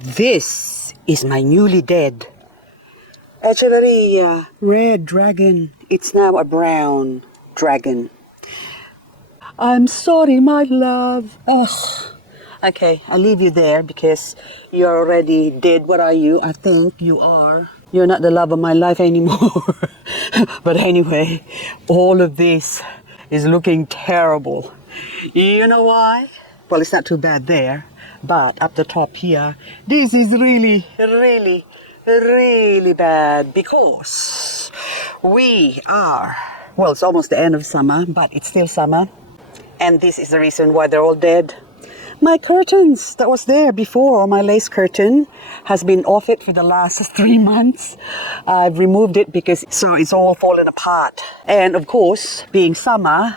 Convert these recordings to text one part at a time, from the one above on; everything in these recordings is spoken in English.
This is my newly dead Echeveria red dragon. It's now a brown dragon. I'm sorry, my love. Ugh. Okay, I'll leave you there because you're already dead. What are you? I think you are. You're not the love of my life anymore. But anyway, all of this is looking terrible. You know why? Well, it's not too bad there, but up the top here, this is really bad because we are, well, it's almost the end of summer, but it's still summer. And this is the reason why they're all dead. My curtains that was there before, my lace curtain, has been off it for the last 3 months. I've removed it because so it's all fallen apart. And of course, being summer,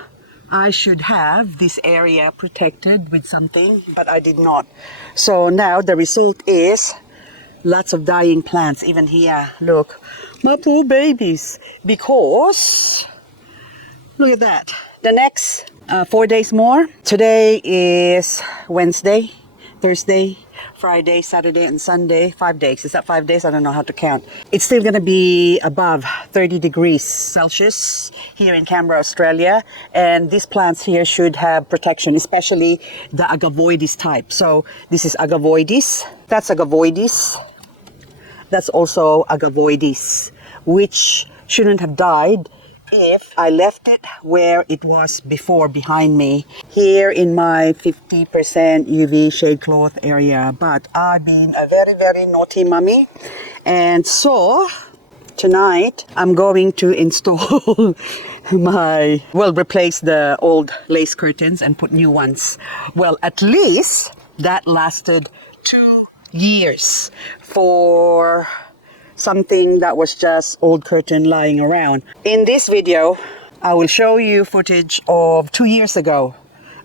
I should have this area protected with something, but I did not. So now the result is lots of dying plants, even here. Look, my poor babies, because look at that. The next 4 days more. Today is Wednesday, Thursday, Friday, Saturday, and Sunday. 5 days. Is that 5 days? I don't know how to count. It's still going to be above 30 degrees Celsius here in Canberra, Australia. And these plants here should have protection, especially the agavoides type. So this is agavoides. That's agavoides. That's also agavoides, which shouldn't have died if I left it where it was before behind me, here in my 50% UV shade cloth area. But I've been a very naughty mummy, and so tonight I'm going to install replace the old lace curtains and put new ones. Well, at least that lasted 2 years for something that was just old curtain lying around. In this video, I will show you footage of 2 years ago,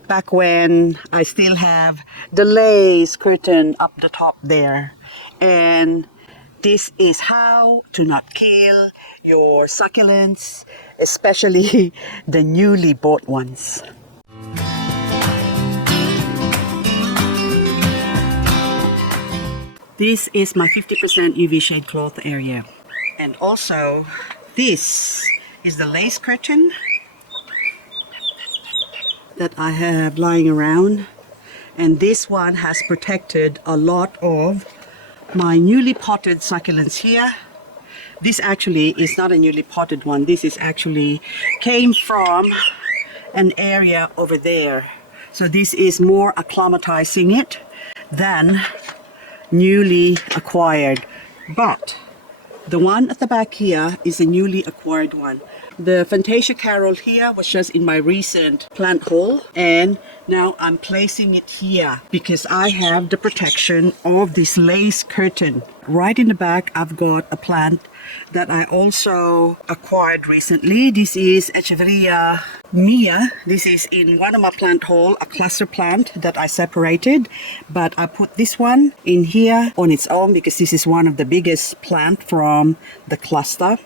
back when I still have the lace curtain up the top there. And this is how to not kill your succulents, especially the newly bought ones. This is my 50% UV shade cloth area. And also, this is the lace curtain that I have lying around. And this one has protected a lot of my newly potted succulents here. This actually is not a newly potted one. This is actually came from an area over there. So this is more acclimatizing it than newly acquired. But the one at the back here is a newly acquired one. The Fantasia Carol here was just in my recent plant hole, and now I'm placing it here because I have the protection of this lace curtain. Right in the back, I've got a plant that I also acquired recently. This is Echeveria Mia. This is in one of my plant hole, a cluster plant that I separated, but I put this one in here on its own because this is one of the biggest plant from the cluster.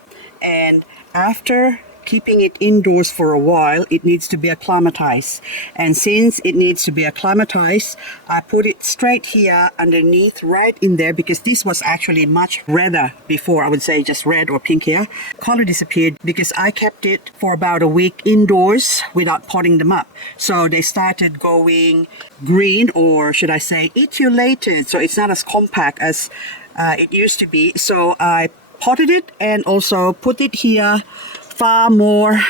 And after keeping it indoors for a while, it needs to be acclimatized. And since it needs to be acclimatized, I put it straight here underneath, right in there, because this was actually much redder before. I would say just red or pink here. Color disappeared because I kept it for about a week indoors without potting them up. So they started going green, or should I say etiolated. So it's not as compact as it used to be. So I potted it and also put it here far more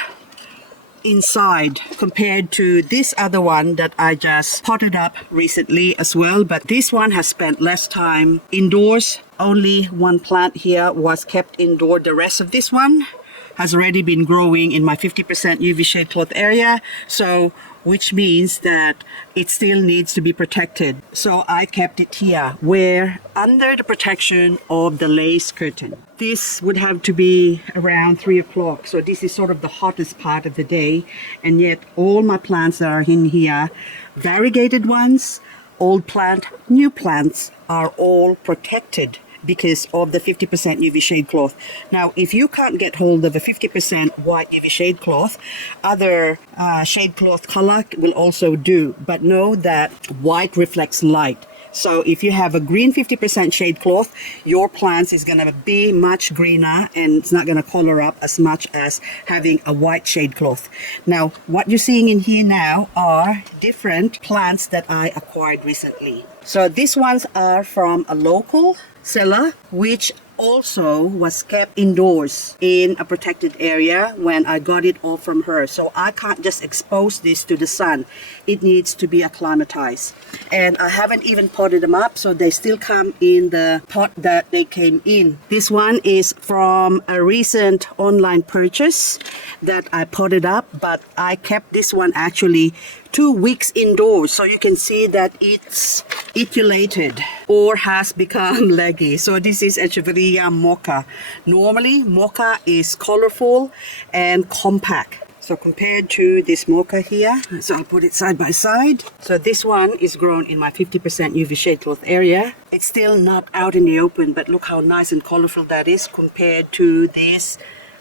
inside compared to this other one that I just potted up recently as well. But this one has spent less time indoors. Only one plant here was kept indoor. The rest of this one has already been growing in my 50% UV shade cloth area. So which means that it still needs to be protected. So I kept it here, where under the protection of the lace curtain. This would have to be around 3 o'clock. So this is sort of the hottest part of the day. And yet all my plants that are in here, variegated ones, old plant, new plants, are all protected because of the 50% UV shade cloth. Now, if you can't get hold of a 50% white UV shade cloth, other shade cloth color will also do. But know that white reflects light. So if you have a green 50% shade cloth, your plants is going to be much greener and it's not going to color up as much as having a white shade cloth. Now, what you're seeing in here now are different plants that I acquired recently. So these ones are from a local seller, which also was kept indoors in a protected area when I got it all from her. So I can't just expose this to the sun. It needs to be acclimatized. And I haven't even potted them up, so they still come in the pot that they came in. This one is from a recent online purchase that I potted up, but I kept this one actually 2 weeks indoors, so you can see that it's etiolated or has become leggy. So this is Echeveria mocha. Normally mocha is colorful and compact, so compared to this mocha here, so I'll put it side by side. So this one is grown in my 50% UV shade cloth area. It's still not out in the open, but look how nice and colorful that is compared to this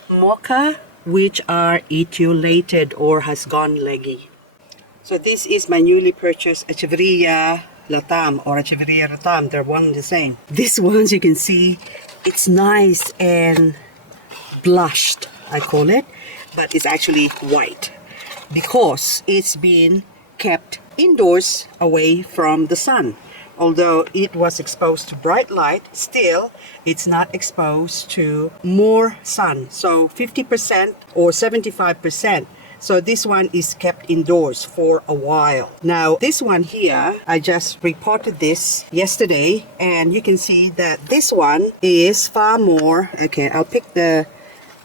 mocha, which are etiolated or has gone leggy. So this is my newly purchased Echeveria latam or Echeveria ratam. They're one and the same. This ones you can see, it's nice and blushed, I call it, but it's actually white because it's been kept indoors away from the sun. Although it was exposed to bright light, still it's not exposed to more sun. So 50% or 75%. So this one is kept indoors for a while. Now this one here, I just repotted this yesterday, and you can see that this one is far more. Okay, I'll pick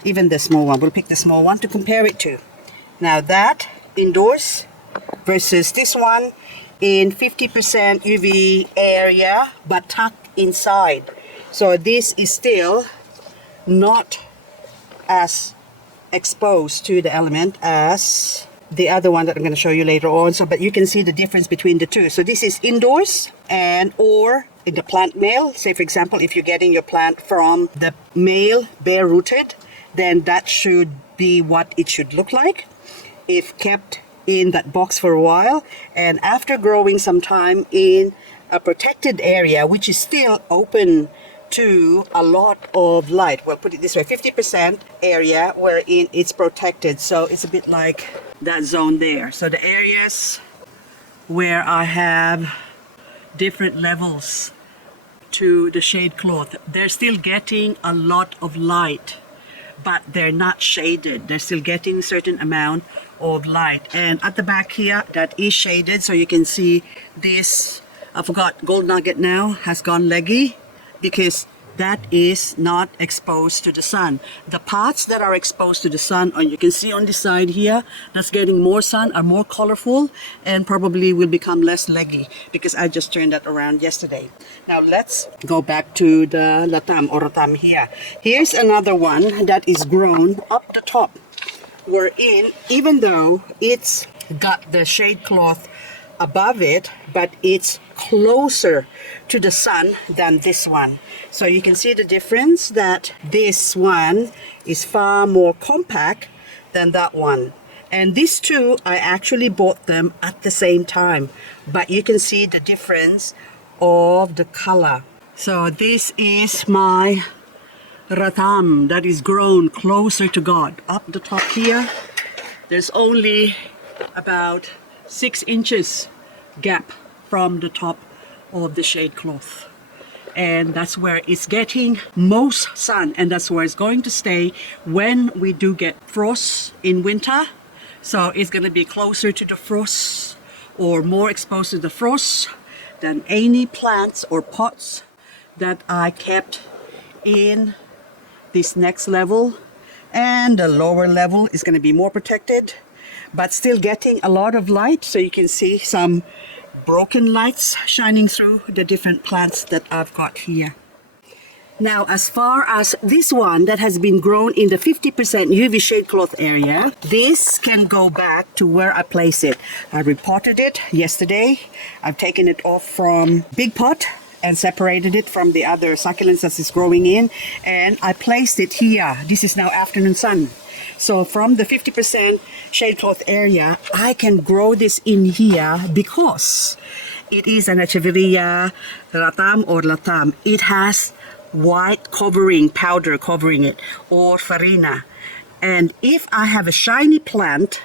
even the small one. We'll pick the small one to compare it to. Now that indoors versus this one in 50% UV area but tucked inside. So this is still not as exposed to the element as the other one that I'm going to show you later on. So, but you can see the difference between the two. So this is indoors and or in the plant male. Say for example, if you're getting your plant from the male bare rooted, then that should be what it should look like if kept in that box for a while, and after growing some time in a protected area which is still open to a lot of light. Well, put it this way, 50% area wherein it's protected, so it's a bit like that zone there. So the areas where I have different levels to the shade cloth, they're still getting a lot of light, but they're not shaded. They're still getting a certain amount of light. And at the back here, that is shaded, so you can see this, I forgot, gold nugget now has gone leggy because that is not exposed to the sun. The parts that are exposed to the sun, and you can see on this side here, that's getting more sun, are more colorful and probably will become less leggy because I just turned that around yesterday. Now let's go back to the latam or ratam here. Here's another one that is grown up the top, wherein even though it's got the shade cloth above it, but it's closer to the sun than this one. So you can see the difference that this one is far more compact than that one. And these two, I actually bought them at the same time, but you can see the difference of the color. So this is my ratam that is grown closer to God. Up the top here, there's only about 6 inches gap from the top of the shade cloth, and that's where it's getting most sun, and that's where it's going to stay when we do get frost in winter. So it's going to be closer to the frost or more exposed to the frost than any plants or pots that I kept in this next level. And the lower level is going to be more protected but still getting a lot of light, so you can see some broken lights shining through the different plants that I've got here. Now, as far as this one that has been grown in the 50% UV shade cloth area, this can go back to where I place it. I repotted it yesterday. I've taken it off from big pot and separated it from the other succulents that it's growing in, and I placed it here. This is now afternoon sun. So from the 50% shade cloth area, I can grow this in here because it is an Echeveria ratam or latam. It has white covering, powder covering it, or farina. And if I have a shiny plant,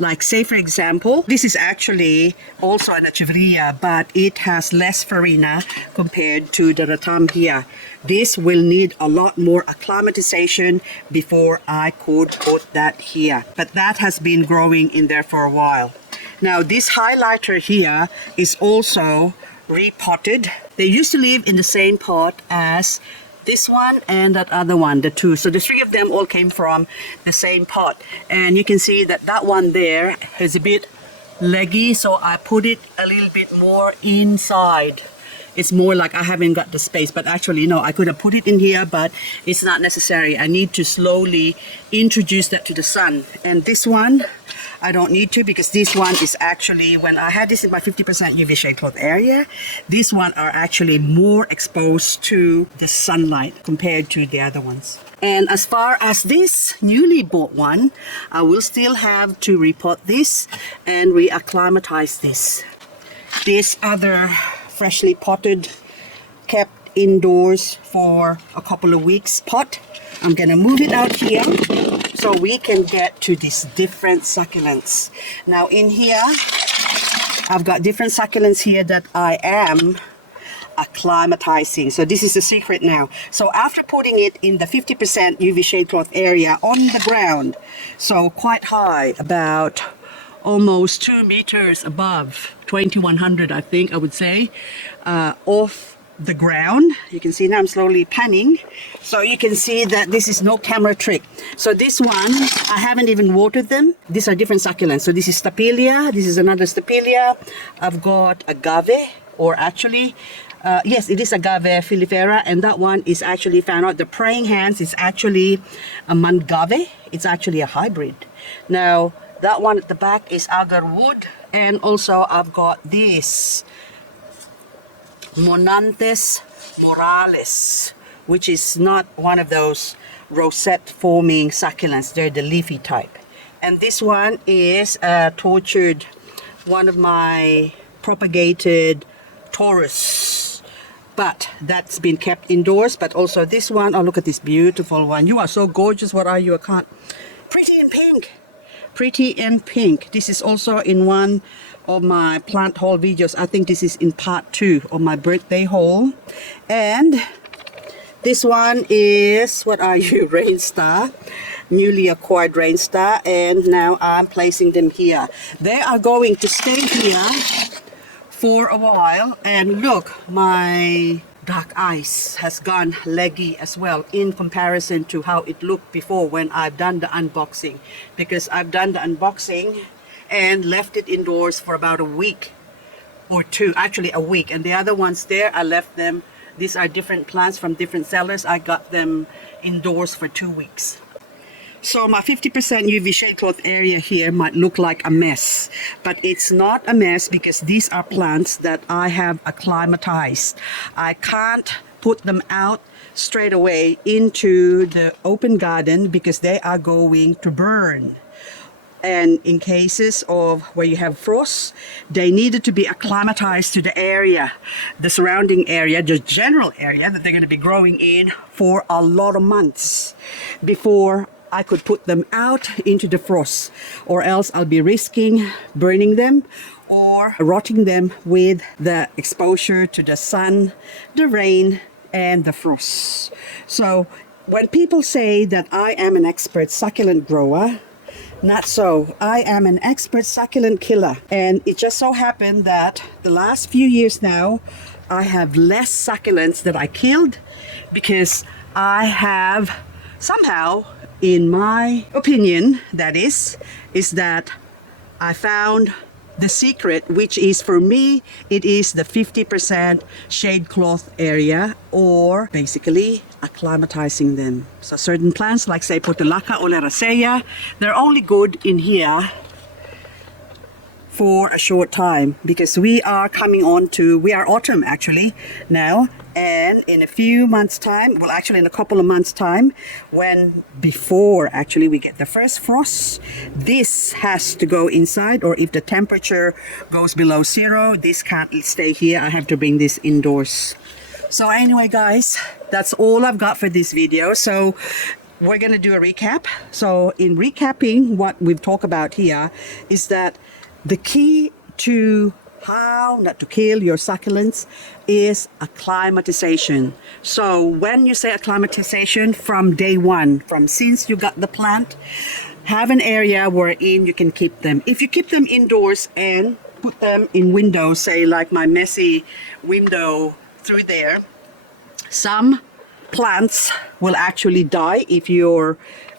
like say for example, this is actually also an Echeveria, but it has less farina compared to the ratam here. This will need a lot more acclimatization before I could put that here. But that has been growing in there for a while. Now this highlighter here is also repotted. They used to live in the same pot as this one and that other one, the two. So the three of them all came from the same pot. And you can see that that one there is a bit leggy, so I put it a little bit more inside. It's more like I haven't got the space, but actually no, I could have put it in here, but it's not necessary. I need to slowly introduce that to the sun. And this one, I don't need to, because this one is actually, when I had this in my 50% UV shade cloth area, these one are actually more exposed to the sunlight compared to the other ones. And as far as this newly bought one, I will still have to repot this and reacclimatize this. This other freshly potted, kept indoors for a couple of weeks pot, I'm gonna move it out here so we can get to these different succulents. Now in here, I've got different succulents here that I am acclimatizing. So this is the secret now. So after putting it in the 50% UV shade cloth area on the ground, so quite high, about almost 2 meters above 2100, I think I would say, off the ground. You can see now I'm slowly panning, so you can see that this is no camera trick. So this one, I haven't even watered them. These are different succulents. So this is Stapelia, this is another Stapelia. I've got agave, or actually yes, it is agave filifera, and that one is actually found out. The praying hands is actually a mangave. It's actually a hybrid. Now that one at the back is agar wood, and also I've got this Monantes Morales, which is not one of those rosette forming succulents. They're the leafy type. And this one is tortured, one of my propagated Taurus, but that's been kept indoors. But also this one, oh look at this beautiful one. You are so gorgeous. What are you? I can't. Pretty in pink. Pretty in pink. This is also in one of my plant haul videos. I think this is in part 2 of my birthday haul. And this one is, what are you, Rain Star, newly acquired Rain Star, and now I'm placing them here. They are going to stay here for a while. And look, my dark ice has gone leggy as well in comparison to how it looked before when I've done the unboxing, because I've done the unboxing and left it indoors for about a week or two, actually a week. And the other ones there, I left them, these are different plants from different sellers. I got them indoors for 2 weeks. So my 50% UV shade cloth area here might look like a mess, but it's not a mess because these are plants that I have acclimatized. I can't put them out straight away into the open garden because they are going to burn. And in cases of where you have frost, they needed to be acclimatized to the area, the surrounding area, the general area that they're going to be growing in for a lot of months before I could put them out into the frost, or else I'll be risking burning them or rotting them with the exposure to the sun, the rain, and the frost. So when people say that I am an expert succulent grower, not so. I am an expert succulent killer, and it just so happened that the last few years now I have less succulents that I killed because I have somehow, in my opinion, that is that I found the secret, which is, for me, it is the 50% shade cloth area, or basically acclimatizing them. So certain plants, like say Potulaca or Oleracea, they're only good in here for a short time because we are coming on to, we are autumn actually now, And in a few months time, well actually in a couple of months time, before actually we get the first frost, this has to go inside, or if the temperature goes below 0, this can't stay here. I have to bring this indoors. So anyway guys, that's all I've got for this video. So we're gonna do a recap. So in recapping what we've talked about here is that the key to how not to kill your succulents is acclimatization. So when you say acclimatization, from day one, since you got the plant, have an area wherein you can keep them. If you keep them indoors and put them in windows, say like my messy window through there, some plants will actually die if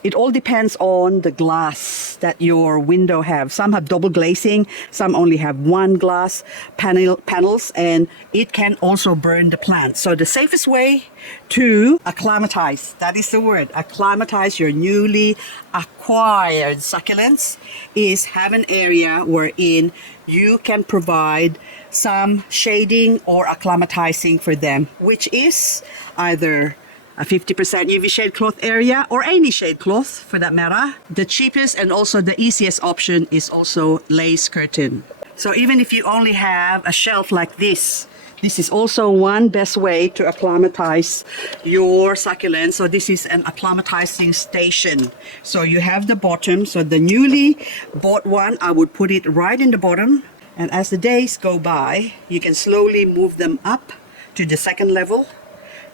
it all depends on the glass that your window have. Some have double glazing, some only have one glass panels, and it can also burn the plant. So the safest way to acclimatize, that is the word, acclimatize your newly acquired succulents, is have an area wherein you can provide some shading or acclimatizing for them, which is either a 50% UV shade cloth area or any shade cloth for that matter. The cheapest and also the easiest option is also lace curtain. So even if you only have a shelf like this is also one best way to acclimatize your succulents. So this is an acclimatizing station. So you have the bottom. So the newly bought one, I would put it right in the bottom. And as the days go by, you can slowly move them up to the second level,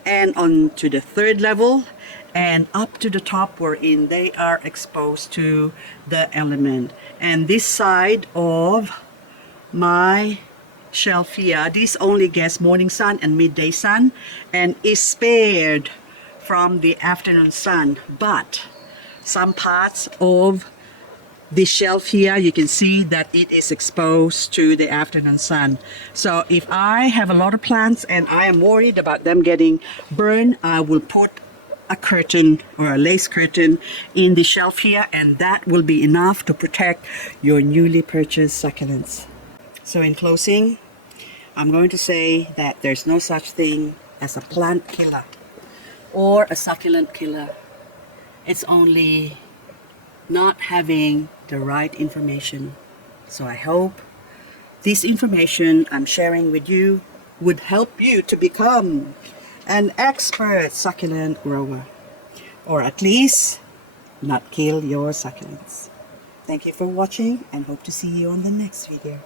and on to the third level, and up to the top wherein they are exposed to the element. And this side of my shelf here, this only gets morning sun and midday sun and is spared from the afternoon sun. But some parts of the shelf here, you can see that it is exposed to the afternoon sun. So if I have a lot of plants and I am worried about them getting burned, I will put a curtain or a lace curtain in the shelf here, and that will be enough to protect your newly purchased succulents. So in closing, I'm going to say that there's no such thing as a plant killer or a succulent killer. It's only not having the right information. So I hope this information I'm sharing with you would help you to become an expert succulent grower, or at least not kill your succulents. Thank you for watching and hope to see you on the next video.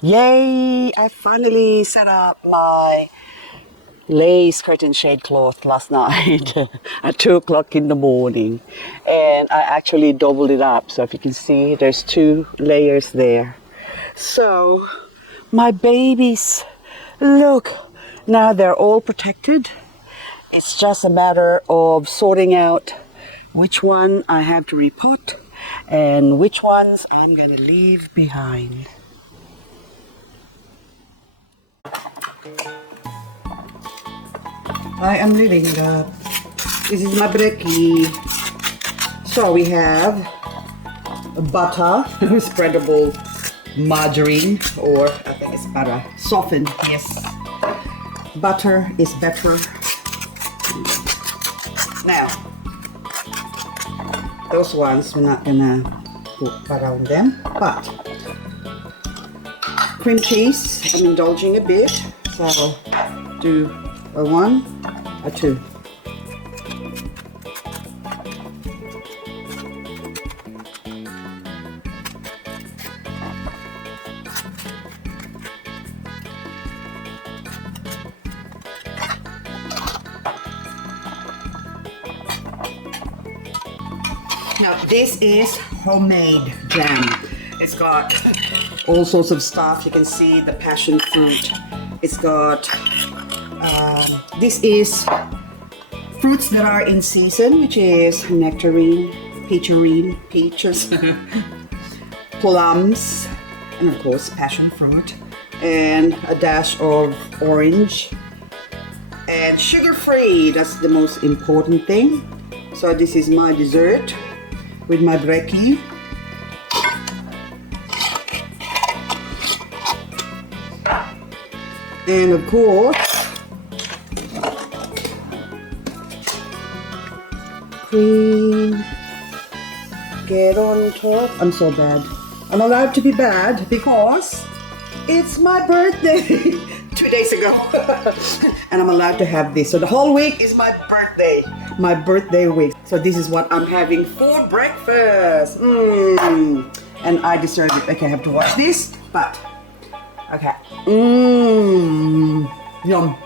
Yay! I finally set up my lace curtain shade cloth last night at 2 o'clock in the morning, and I actually doubled it up. So if you can see, there's 2 layers there. So my babies, look, now they're all protected. It's just a matter of sorting out which one I have to repot and which ones I'm gonna leave behind. I am leaving this is my brekkie. So we have butter, spreadable margarine, or I think it's butter, softened, yes. Butter is better. Now, those ones we're not gonna put butter on them, but cream cheese, I'm indulging a bit, so I'll do a 1, a 2. Now this is homemade jam. It's got all sorts of stuff. You can see the passion fruit. It's got this is fruits that are in season, which is nectarine, peaches, plums, and of course passion fruit, and a dash of orange, and sugar-free. That's the most important thing. So this is my dessert with my brekkie. And of course, cream. Get on top. I'm so bad. I'm allowed to be bad because it's my birthday 2 days ago. And I'm allowed to have this. So the whole week is my birthday week. So this is what I'm having for breakfast. And I deserve it. Okay, I have to wash this, but okay. Yum.